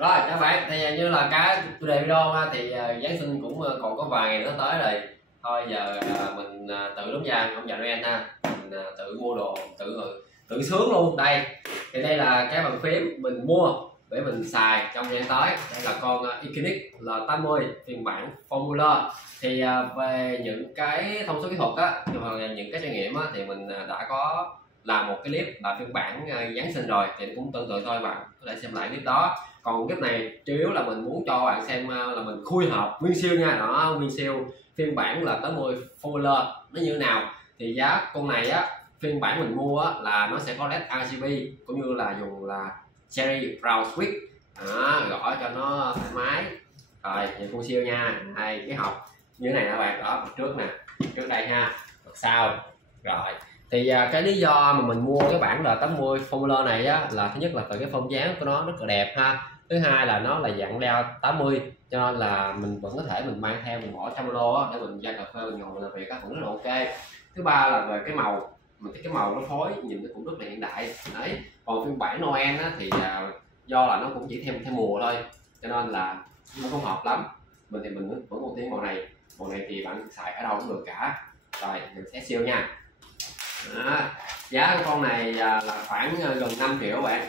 Rồi các bạn, thì như là cái chủ đề video thì Giáng sinh cũng còn có vài ngày nữa tới rồi. Thôi giờ mình tự đóng vai ông già Noel ha, mình tự mua đồ, tự sướng luôn. Đây thì đây là cái bàn phím mình mua để mình xài trong thời gian tới. Đây là con Iconix L80 phiên bản Formula. Thì về những cái thông số kỹ thuật á, hoặc là những cái trải nghiệm á, thì mình đã có làm một cái clip là phiên bản Giáng sinh rồi, thì cũng tương tự thôi, bạn có thể xem lại clip đó. Còn clip này chủ yếu là mình muốn cho bạn xem là mình khui hộp nguyên siêu nha, đó nguyên siêu phiên bản là 80 Formula nó như thế nào. Thì giá con này á, phiên bản mình mua á, là nó sẽ có LED RGB cũng như là dùng là Cherry Brown Switch đó, gõ cho nó thoải mái. Rồi nhìn full siêu nha. Đây cái hộp như thế này các bạn, đó mặt trước nè, trước đây ha, mặt sau. Rồi thì cái lý do mà mình mua cái bản L80 Formula này á, là thứ nhất là từ cái form dáng của nó rất là đẹp ha, thứ hai là nó là dạng đeo 80 cho nên là mình vẫn có thể mình mang theo, mình bỏ trong lô để mình ra cà phê mình ngồi mình làm việc á vẫn rất là ok. Thứ ba là về cái màu, mình thấy cái màu nó phối nhìn nó cũng rất là hiện đại đấy. Còn phiên bản Noel á, thì do là nó cũng chỉ theo mùa thôi cho nên là nó không hợp lắm. Mình thì mình vẫn ưu tiên màu này thì bạn xài ở đâu cũng được cả. Rồi mình sẽ siêu nha. Đó. Giá của con này là khoảng gần 5 triệu các bạn.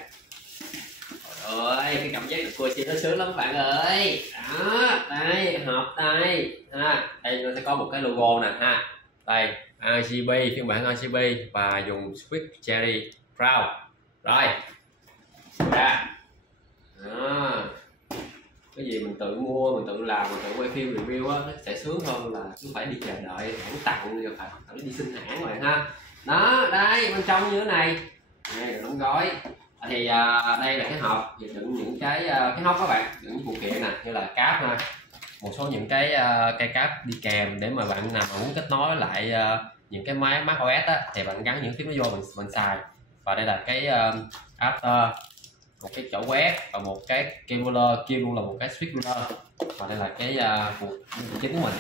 Ơi cái cảm giác được cua chi nó sướng lắm các bạn ơi. Đó đây hộp đây đây nó sẽ có một cái logo nè ha, đây RGB, phiên bản RGB và dùng switch Cherry Brown. Rồi ra đó. Cái gì mình tự mua, mình tự làm, mình tự quay phim review á, nó sẽ sướng hơn là cứ phải đi chờ đợi hãng tặng, rồi phải đi xin hãng rồi ha. Đó đây bên trong như thế này, đây là đóng gói. Thì đây là cái hộp thì đựng những cái hốc các bạn, đựng những phụ kiện nè, như là cáp ha, một số những cái cây cáp đi kèm để mà bạn nào mà muốn kết nối lại những cái máy Mac OS á, thì bạn gắn những phím nó vô mình xài. Và đây là cái after, một cái chỗ quét và một cái key ruler, kia luôn là một cái switch ruler. Và đây là cái phụ chính của mình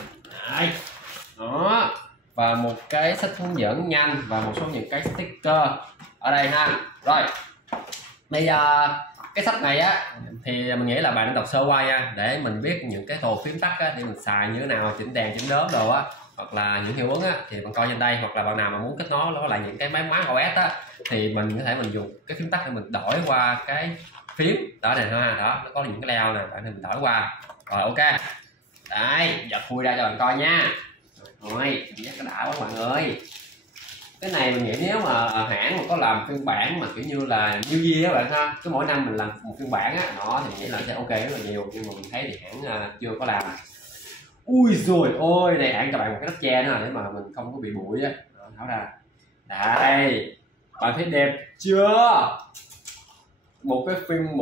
đấy. Đó, và một cái sách hướng dẫn nhanh và một số những cái sticker ở đây ha. Rồi bây giờ cái sách này á thì mình nghĩ là bạn nên đọc sơ qua nha, để mình biết những cái đồ phím tắt á, để mình xài như thế nào, chỉnh đèn chỉnh đóm đồ á, hoặc là những hiệu ứng á thì bạn coi trên đây. Hoặc là bạn nào mà muốn kết nối với lại những cái máy Mac OS á thì mình có thể mình dùng cái phím tắt để mình đổi qua cái phím đó này ha. Đó nó có những cái leo này, bạn nên mình đổi qua. Rồi ok, đấy giờ khui ra cho bạn coi nha. Rồi giác nó đã quá bạn ơi. Cái này mình nghĩ nếu mà hãng mà có làm phiên bản mà kiểu như là New Year các bạn ha, cứ mỗi năm mình làm một phiên bản á, đó thì mình nghĩ là sẽ ok rất là nhiều. Nhưng mà mình thấy thì hãng chưa có làm. Ui rồi ôi, đây hãng cho bạn một cái nắp che nữa để mà mình không có bị bụi á. Tháo ra. Đây, bạn thấy đẹp chưa? Một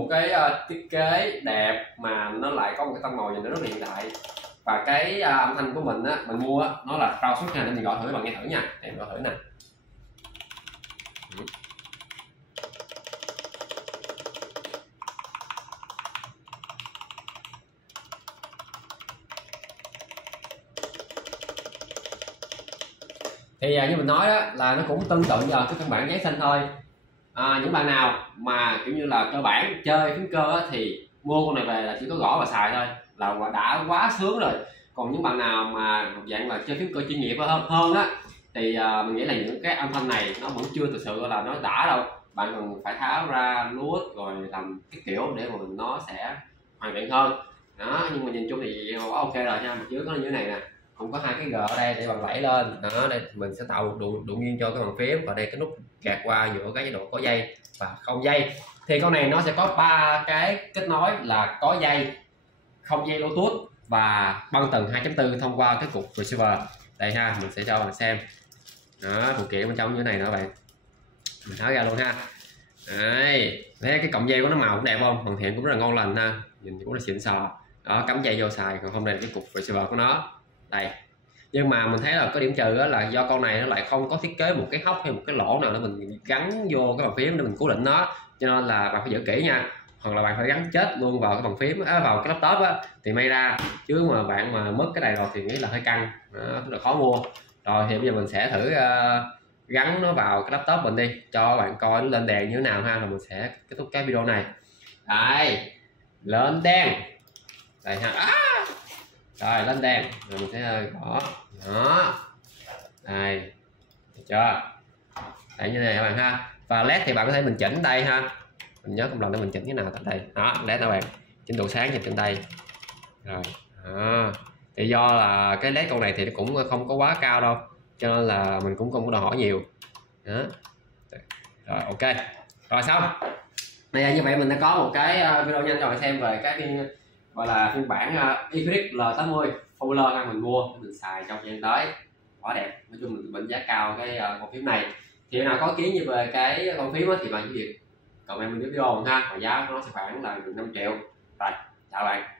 cái thiết kế đẹp mà nó lại có một cái tông màu nhìn nó rất là hiện đại. Và cái âm thanh của mình á, mình mua á, nó là Brown Switch nha, để mình gọi thử các bạn nghe thử nha. Để mình gọi thử nè. Thì như mình nói đó là nó cũng tương tự như cái phiên bản Giáng sinh thôi. Những bạn nào mà kiểu như là cơ bản chơi phím cơ á, thì mua con này về là chỉ có gõ và xài thôi là đã quá sướng rồi. Còn những bạn nào mà một dạng là chơi phím cơ chuyên nghiệp hơn á thì mình nghĩ là những cái âm thanh này nó vẫn chưa thực sự là nó đã đâu. Bạn cần phải tháo ra nuốt rồi làm cái kiểu để mà nó sẽ hoàn thiện hơn đó. Nhưng mà nhìn chung thì ok rồi nha. Mặt dưới có như thế này nè, cũng có hai cái G ở đây để bạn đẩy lên đó. Đây mình sẽ tạo độ nghiêng cho cái bàn phím, và đây cái nút gạt qua giữa cái chế độ có dây và không dây. Thì con này nó sẽ có 3 cái kết nối là có dây, không dây Bluetooth và băng tần 2.4 thông qua cái cục receiver. Đây ha, mình sẽ cho bạn xem đó, phụ kiện bên trong như thế này nữa bạn. Mình tháo ra luôn ha. Đấy, thấy cái cọng dây của nó màu cũng đẹp không, hoàn thiện cũng rất là ngon lành ha, nhìn cũng là xịn sò đó. Cắm dây vô xài, còn không đây là cái cục receiver của nó đây. Nhưng mà mình thấy là có điểm trừ đó là do con này nó lại không có thiết kế một cái hốc hay một cái lỗ nào để mình gắn vô cái bàn phím để mình cố định nó, cho nên là bạn phải giữ kỹ nha. Hoặc là bạn phải gắn chết luôn vào cái bàn phím vào cái laptop á thì may ra, chứ mà bạn mà mất cái này rồi thì nghĩ là hơi căng đó, rất là khó mua. Rồi thì bây giờ mình sẽ thử gắn nó vào cái laptop mình đi cho bạn coi nó lên đèn như thế nào ha, rồi mình sẽ kết thúc cái video này. Đây lên đen đây ha. Rồi lên đen rồi mình sẽ gõ đó đây, được chưa? Đấy như này các bạn ha. Và led thì bạn có thể mình chỉnh đây ha, mình nhớ không lầm để mình chỉnh cái nào tại đây đó, led các bạn chỉnh độ sáng trên đây rồi đó. Thì do là cái led con này thì nó cũng không có quá cao đâu cho nên là mình cũng không có đòi hỏi nhiều đó. Rồi ok rồi xong. Bây như vậy mình đã có một cái video nhanh cho bạn xem về cái gọi là phiên bản Infinix L80 Fuller ha, mình mua mình xài trong thời gian tới quá đẹp. Nói chung mình đánh giá cao cái con phím này. Thì nào có kiến như về cái con phím thì bạn chỉ việc comment bên dưới video ha, và giá của nó sẽ khoảng là 5 triệu. Rồi chào bạn.